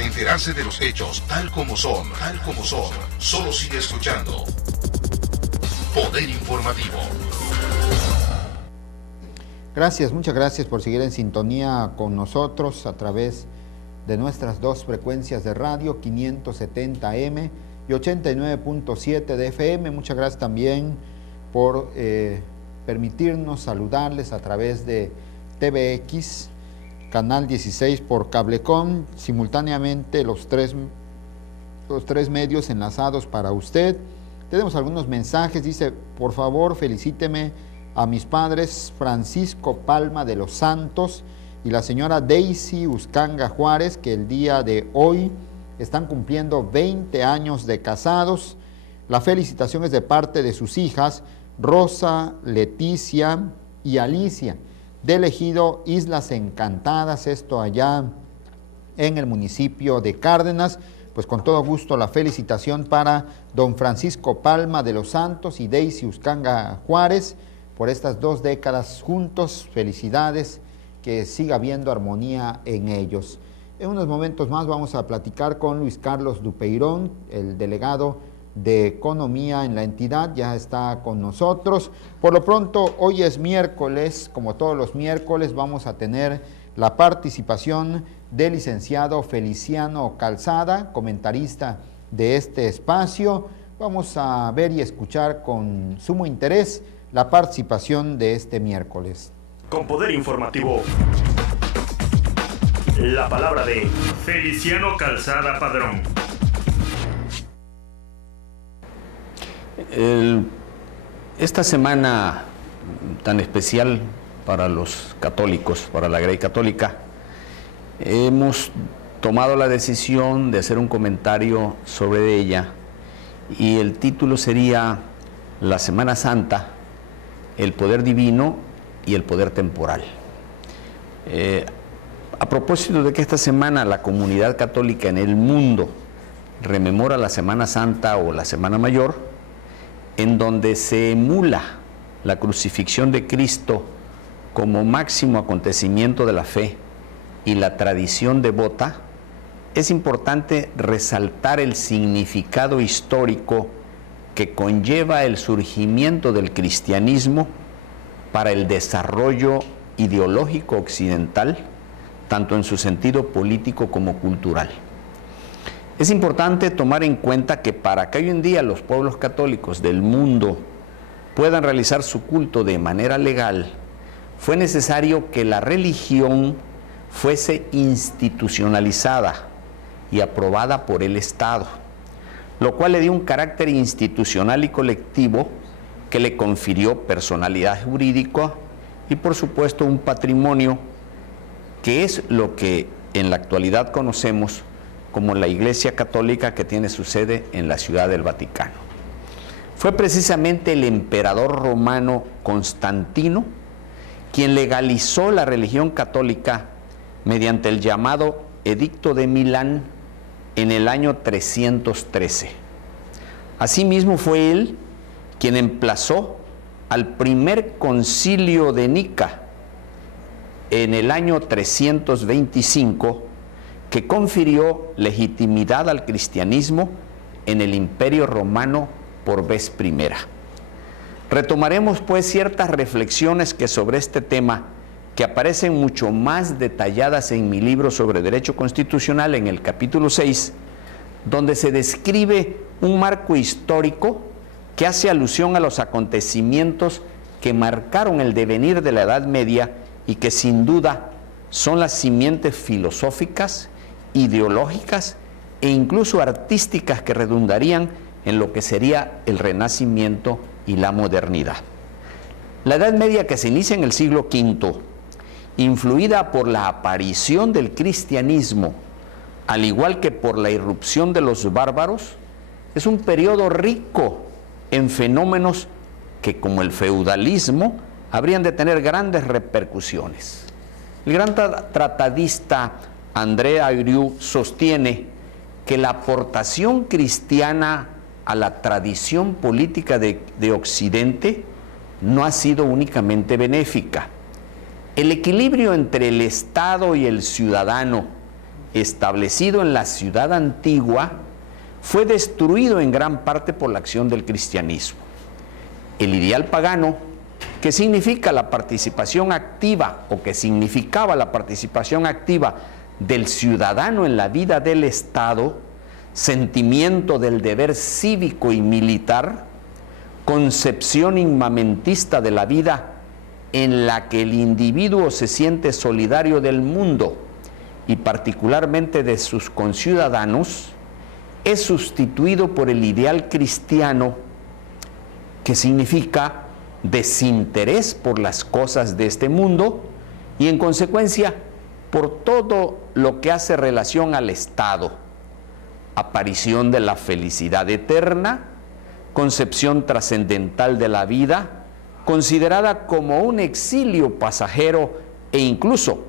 Para enterarse de los hechos tal como son, solo sigue escuchando Poder Informativo. Gracias, muchas gracias por seguir en sintonía con nosotros a través de nuestras dos frecuencias de radio, 570M y 89.7 de FM. Muchas gracias también por permitirnos saludarles a través de TVX, Canal 16 por Cablecom, simultáneamente los tres medios enlazados para usted. Tenemos algunos mensajes, dice, por favor felicíteme a mis padres Francisco Palma de los Santos y la señora Daisy Uscanga Juárez, que el día de hoy están cumpliendo 20 años de casados. La felicitación es de parte de sus hijas Rosa, Leticia y Alicia, del ejido Islas Encantadas, esto allá en el municipio de Cárdenas. Pues con todo gusto la felicitación para don Francisco Palma de los Santos y Daisy Uscanga Juárez por estas 2 décadas juntos. Felicidades, que siga habiendo armonía en ellos. En unos momentos más vamos a platicar con Luis Carlos Dupeirón, el delegado de Economía en la entidad, ya está con nosotros. Por lo pronto, hoy es miércoles, como todos los miércoles, vamos a tener la participación del licenciado Feliciano Calzada, comentarista de este espacio. Vamos a ver y escuchar con sumo interés la participación de este miércoles. Con Poder Informativo, la palabra de Feliciano Calzada Padrón. Esta semana tan especial para los católicos, para la Grey Católica, hemos tomado la decisión de hacer un comentario sobre ella, y el título sería La Semana Santa, el poder divino y el poder temporal. A propósito de que esta semana la comunidad católica en el mundo rememora la Semana Santa o la Semana Mayor, en donde se emula la crucifixión de Cristo como máximo acontecimiento de la fe y la tradición devota, es importante resaltar el significado histórico que conlleva el surgimiento del cristianismo para el desarrollo ideológico occidental, tanto en su sentido político como cultural. Es importante tomar en cuenta que para que hoy en día los pueblos católicos del mundo puedan realizar su culto de manera legal, fue necesario que la religión fuese institucionalizada y aprobada por el Estado, lo cual le dio un carácter institucional y colectivo que le confirió personalidad jurídica y, por supuesto, un patrimonio, que es lo que en la actualidad conocemos como la Iglesia Católica, que tiene su sede en la Ciudad del Vaticano. Fue precisamente el emperador romano Constantino quien legalizó la religión católica mediante el llamado Edicto de Milán en el año 313. Asimismo, fue él quien emplazó al primer concilio de Nica en el año 325, que confirió legitimidad al cristianismo en el Imperio Romano por vez primera. Retomaremos pues ciertas reflexiones que sobre este tema, que aparecen mucho más detalladas en mi libro sobre Derecho Constitucional, en el capítulo 6, donde se describe un marco histórico que hace alusión a los acontecimientos que marcaron el devenir de la Edad Media y que sin duda son las simientes filosóficas, ideológicas e incluso artísticas que redundarían en lo que sería el Renacimiento y la modernidad. La Edad Media, que se inicia en el siglo V, influida por la aparición del cristianismo, al igual que por la irrupción de los bárbaros, es un periodo rico en fenómenos que, como el feudalismo, habrían de tener grandes repercusiones. El gran tratadista André Auriu sostiene que la aportación cristiana a la tradición política de Occidente no ha sido únicamente benéfica. El equilibrio entre el Estado y el ciudadano establecido en la ciudad antigua, fue destruido en gran parte por la acción del cristianismo. El ideal pagano, que significa la participación activa, o que significaba la participación activa del ciudadano en la vida del Estado, sentimiento del deber cívico y militar, concepción inmamentista de la vida en la que el individuo se siente solidario del mundo y particularmente de sus conciudadanos, es sustituido por el ideal cristiano, que significa desinterés por las cosas de este mundo y en consecuencia por todo lo que hace relación al Estado, aparición de la felicidad eterna, concepción trascendental de la vida, considerada como un exilio pasajero e incluso,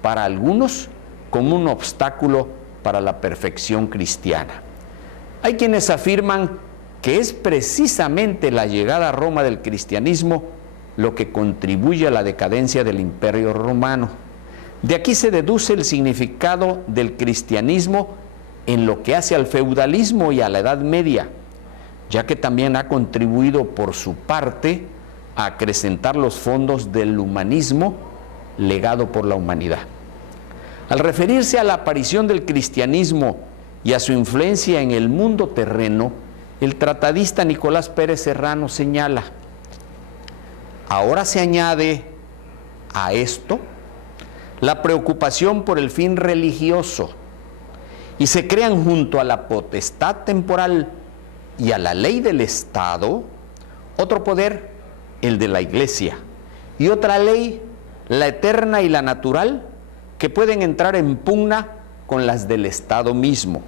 para algunos, como un obstáculo para la perfección cristiana. Hay quienes afirman que es precisamente la llegada a Roma del cristianismo lo que contribuye a la decadencia del Imperio Romano. De aquí se deduce el significado del cristianismo en lo que hace al feudalismo y a la Edad Media, ya que también ha contribuido por su parte a acrecentar los fondos del humanismo legado por la humanidad. Al referirse a la aparición del cristianismo y a su influencia en el mundo terreno, el tratadista Nicolás Pérez Serrano señala: ahora se añade a esto la preocupación por el fin religioso y se crean junto a la potestad temporal y a la ley del Estado otro poder, el de la Iglesia, y otra ley, la eterna y la natural, que pueden entrar en pugna con las del Estado mismo.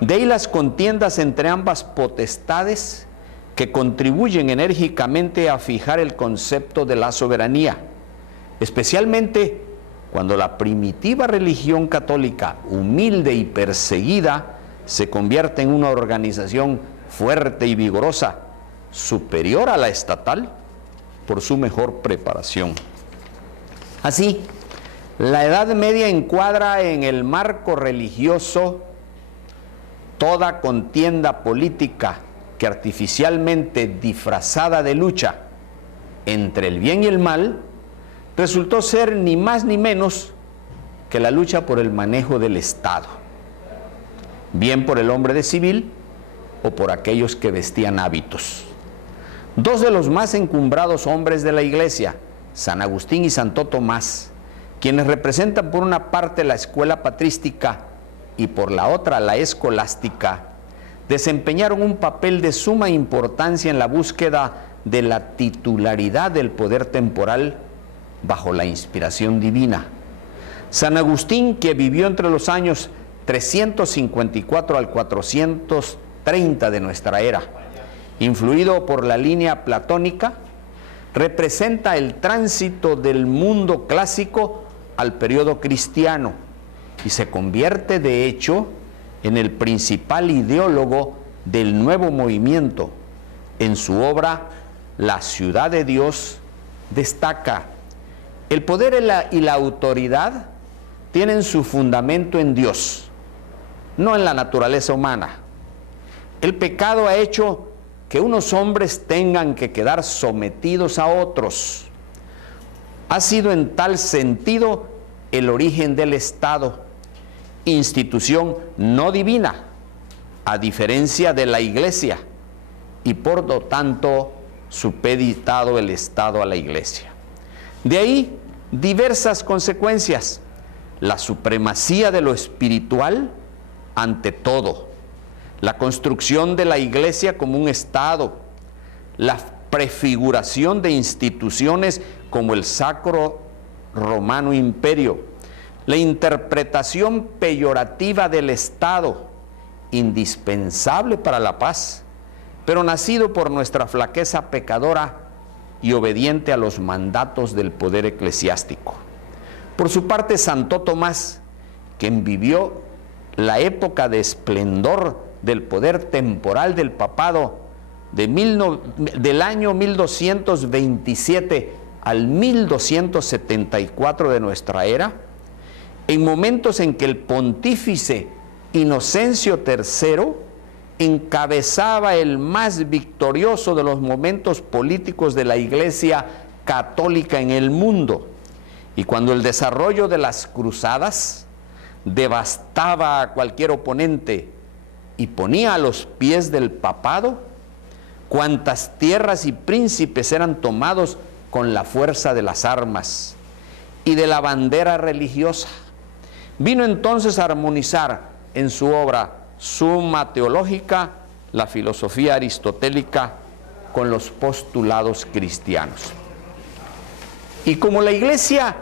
De ahí las contiendas entre ambas potestades que contribuyen enérgicamente a fijar el concepto de la soberanía, especialmente cuando la primitiva religión católica, humilde y perseguida, se convierte en una organización fuerte y vigorosa, superior a la estatal, por su mejor preparación. Así, la Edad Media encuadra en el marco religioso toda contienda política que artificialmente disfrazada de lucha entre el bien y el mal, resultó ser ni más ni menos que la lucha por el manejo del Estado, bien por el hombre de civil o por aquellos que vestían hábitos. Dos de los más encumbrados hombres de la Iglesia, San Agustín y Santo Tomás, quienes representan por una parte la escuela patrística y por la otra la escolástica, desempeñaron un papel de suma importancia en la búsqueda de la titularidad del poder temporal bajo la inspiración divina. San Agustín, que vivió entre los años 354 al 430 de nuestra era, influido por la línea platónica, representa el tránsito del mundo clásico al periodo cristiano y se convierte de hecho en el principal ideólogo del nuevo movimiento. En su obra La ciudad de Dios destaca: el poder y la autoridad tienen su fundamento en Dios, no en la naturaleza humana. El pecado ha hecho que unos hombres tengan que quedar sometidos a otros. Ha sido en tal sentido el origen del Estado, institución no divina, a diferencia de la Iglesia, y por lo tanto supeditado el Estado a la Iglesia. De ahí diversas consecuencias: la supremacía de lo espiritual ante todo, la construcción de la Iglesia como un Estado, la prefiguración de instituciones como el Sacro Romano Imperio, la interpretación peyorativa del Estado, indispensable para la paz, pero nacido por nuestra flaqueza pecadora y obediente a los mandatos del poder eclesiástico. Por su parte, Santo Tomás, quien vivió la época de esplendor del poder temporal del papado del año 1227 al 1274 de nuestra era, en momentos en que el pontífice Inocencio III encabezaba el más victorioso de los momentos políticos de la Iglesia católica en el mundo, y cuando el desarrollo de las cruzadas devastaba a cualquier oponente y ponía a los pies del papado cuantas tierras y príncipes eran tomados con la fuerza de las armas y de la bandera religiosa. Vino entonces a armonizar en su obra Summa Theologica la filosofía aristotélica con los postulados cristianos. Y como la Iglesia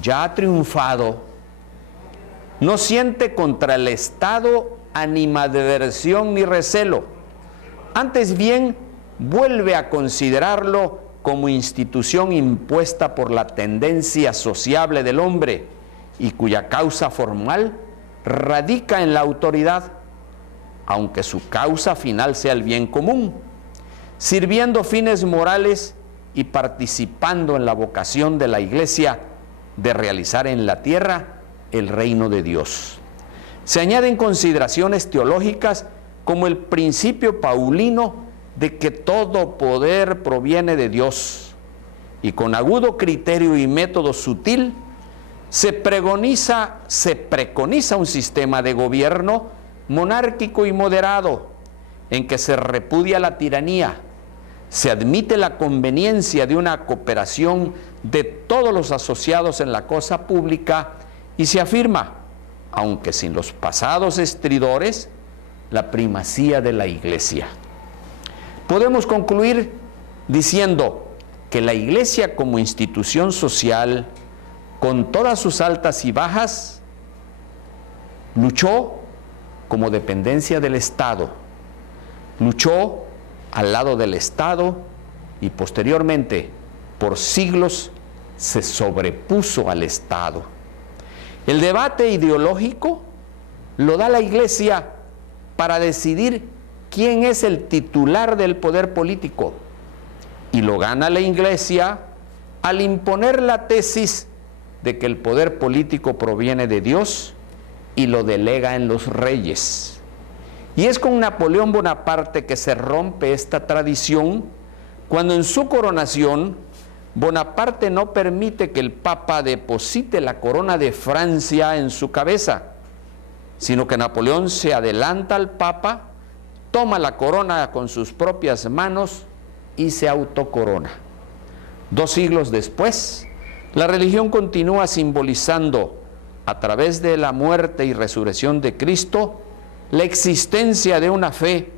ya ha triunfado, no siente contra el Estado animadversión ni recelo, antes bien vuelve a considerarlo como institución impuesta por la tendencia sociable del hombre y cuya causa formal radica en la autoridad, aunque su causa final sea el bien común, sirviendo fines morales y participando en la vocación de la Iglesia de realizar en la tierra el reino de Dios. Se añaden consideraciones teológicas como el principio paulino de que todo poder proviene de Dios, y con agudo criterio y método sutil se preconiza un sistema de gobierno monárquico y moderado, en que se repudia la tiranía, se admite la conveniencia de una cooperación de todos los asociados en la cosa pública y se afirma, aunque sin los pasados estridores, la primacía de la Iglesia. Podemos concluir diciendo que la Iglesia como institución social, con todas sus altas y bajas, luchó como dependencia del Estado, luchó al lado del Estado y posteriormente, por siglos, se sobrepuso al Estado. El debate ideológico lo da la Iglesia para decidir quién es el titular del poder político, y lo gana la Iglesia al imponer la tesis de que el poder político proviene de Dios y lo delega en los reyes. Y es con Napoleón Bonaparte que se rompe esta tradición, cuando en su coronación Bonaparte no permite que el Papa deposite la corona de Francia en su cabeza, sino que Napoleón se adelanta al Papa, toma la corona con sus propias manos y se autocorona. 2 siglos después, la religión continúa simbolizando, a través de la muerte y resurrección de Cristo, la existencia de una fe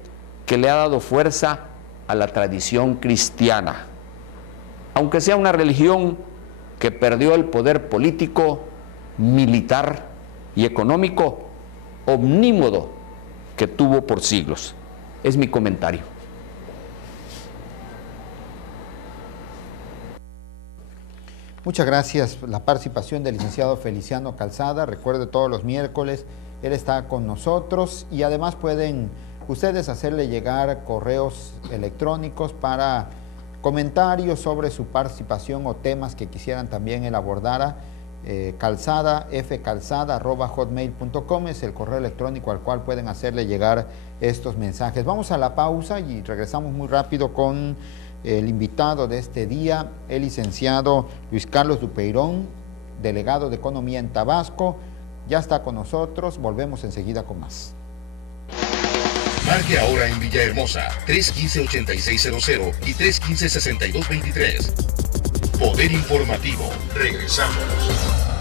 que le ha dado fuerza a la tradición cristiana, aunque sea una religión que perdió el poder político, militar y económico omnímodo que tuvo por siglos. Es mi comentario. Muchas gracias por la participación del licenciado Feliciano Calzada. Recuerde, todos los miércoles él está con nosotros, y además pueden ustedes hacerle llegar correos electrónicos para comentarios sobre su participación o temas que quisieran también él abordara. fcalzada@hotmail.com es el correo electrónico al cual pueden hacerle llegar estos mensajes. Vamos a la pausa y regresamos muy rápido con el invitado de este día, el licenciado Luis Carlos Dupeirón, delegado de Economía en Tabasco. Ya está con nosotros, volvemos enseguida con más. Marque ahora en Villahermosa 315-8600 y 315-6223. Poder Informativo. Regresamos.